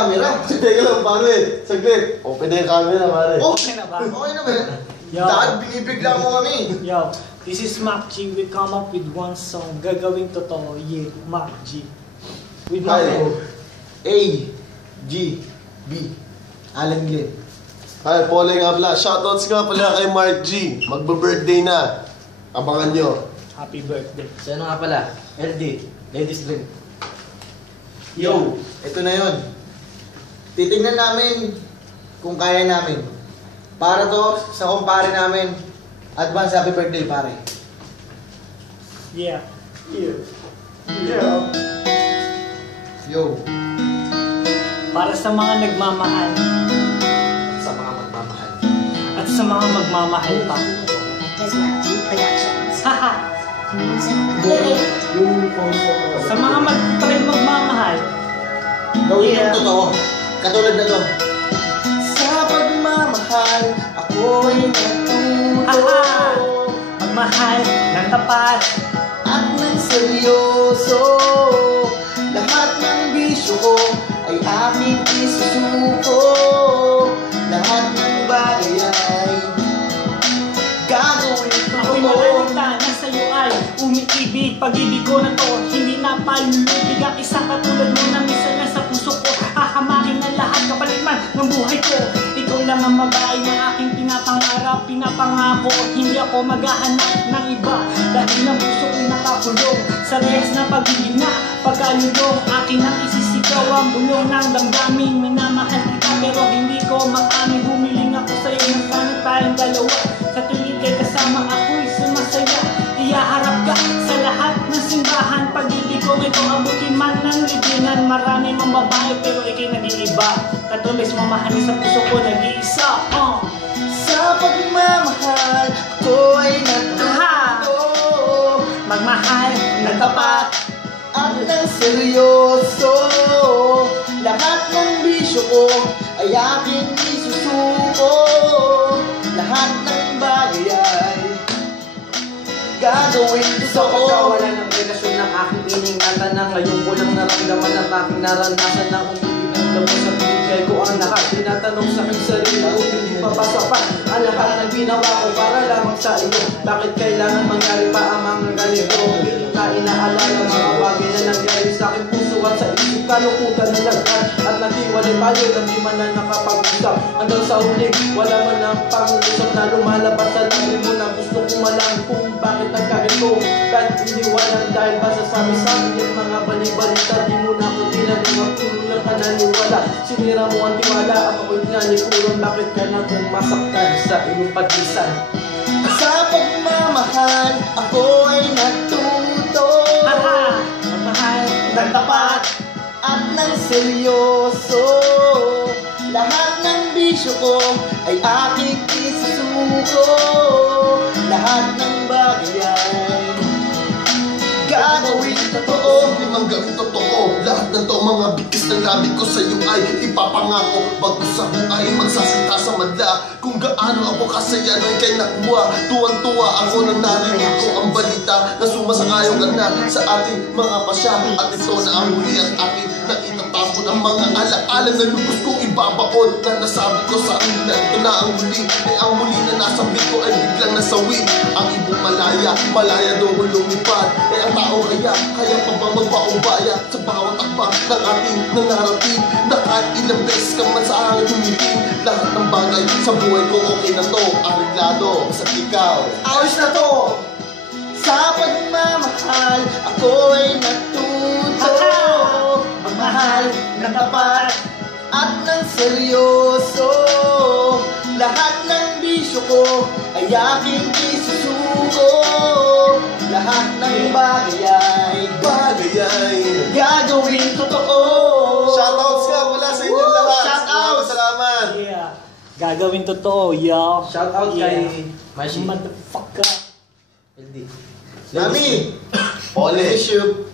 camera. Teka lang, pare. Saglit. Open na yung camera, pare. Okay na ba? Okay na ba yan? Yo. Dahil binibigla mo kami. Yo, this is Mac G. We come up with one song. Gagawing totoo. Yeah, Mac G. With my Hi. friend. A, G, B. Alan Glenn. Hi, Paul nga pala. Shoutouts nga pala kay Mark G. Magbe-birthday na. Abangan nyo. Happy birthday. So ano nga pala? LD, ladies drink. Yo, ito na yun. Titingnan namin kung kaya namin. Para to sa kumpare namin. Advance happy birthday, pare. Yeah. Yeah. Yeah. Yo. Para sa mga nagmamahal Sa mga magmamahal. at sa mga magmamahal pa. Haha. Sa mga mag-try magmamahal. Gawin yung totoo. Katulad na to. Sa pagmamahal, ako'y natuto. Haha. Magmahal ng tapat. At ng seryoso. Lahat ng bisyo ko ay aking isusuko. Lahat ng bagay ay gagawin Ako'y malaligta na sa'yo ay umiibig. Pag-ibig ko na to, hindi na palulubig. Ang isang katulad mo na misa na sa puso ko. Hahamakin na lahat kapalit man ng buhay ko. Ikaw lang ang babae na aking pinapangarap, pinapangako. Hindi ako maghahanap ng iba dahil ang puso ko'y nakakulong sa rehas na pag-ibig na pagkalulong. Akin ang isisigaw ang bulong ng damdamin. Minamahal kita pero hindi ko makamin. Humiling ako sa'yo ng sana tayong dalawa. Sa tuwing kay kasama ako'y sumasaya. Iyaharap ka sa lahat ng simbahan. Pag-ibig ko ito abutin man ng libingan. Marami mang babae pero ikay nag-iiba. Katuloy mamahalin sa puso ko nag-iisa. Sa pagmamahal, ako ay natuto. Magmahal ng tapat. At ng seryoso. Lahat ng bisyo ko ay aking isusuko. Lahat ng bagay ay gagawin ko Sa totoo. pagkawalan ng relasyon ng aking iningatan na ngayon ko lang naramdaman at aking naranasan na umibig ng labo sa bigay ko ang lahat. Tinatanong sa aking sarili kung hindi pa ba sapat ang lahat ng ginawa ko para lamang sa iyo. Bakit kailangan mangyari pa ang mga ganito? Hindi ka inaalala mga bagay na nangyari sa aking puso at sa isip. Kalukutan ng lahat at naghiwalay tayo na di man na nakapag-usap. Hanggang sa huli, wala man ang pang-usap na lumalabas sa labi mo na gusto ko malaman kung bakit nagkahito. Kahit iniwanan dahil ba sasabi sa akin yung mga balibalita. Di mo na ako tinanong kung lang ka naniwala. Sinira mo ang tiwala at ako'y nanikulang. Bakit ka na kung masaktan sa iyong pag-isan? Sa pagmamahal, ako ay natuto. Magmahal ng tapat. At ng seryoso. Lahat ng bisyo ko ay aking isusuko. Lahat ng bagay ay gagawin totoo. Hindi man gawin totoo. Lahat ng to mga bigkas ng labi ko sa'yo ay ipapangako. Bago sa buhay magsasalita sa madla. Kung gaano ako kasaya nung kay nakuha. Tuwan-tuwa ako nang narinig ko ang balita na sumasangayon ka na sa ating mga pasya. At ito na ang huli at aking naitatapon ang mga alaala na lubos kong ibabaon. Na nasabi ko sa akin na ito na ang huli. Ang huli na nasabi ko ay biglang nasawi. Ang ibong malaya, malaya doon lumipad. Ang tao kaya pa ba magpaumbaya sa bawat akbang ng ating nanarating. Na kahit ilang beses ka man sa akin humiling. Lahat ng bagay sa buhay ko okay na to. Areglado sa ikaw. Ayos na to. Sa pagmamahal, ako ay natuto. Magmahal ng tapat at ng seryoso. Lahat ng bisyo ko ay aking isusuko. Lahat ng bagay ay gagawin totoo. Shoutouts nga pala sa inyo lahat. Shoutouts. Salamat. Yeah. Gagawin totoo, yo. Shout out kay Mashi. Motherfucker. LD. Mami, Pole. miss you.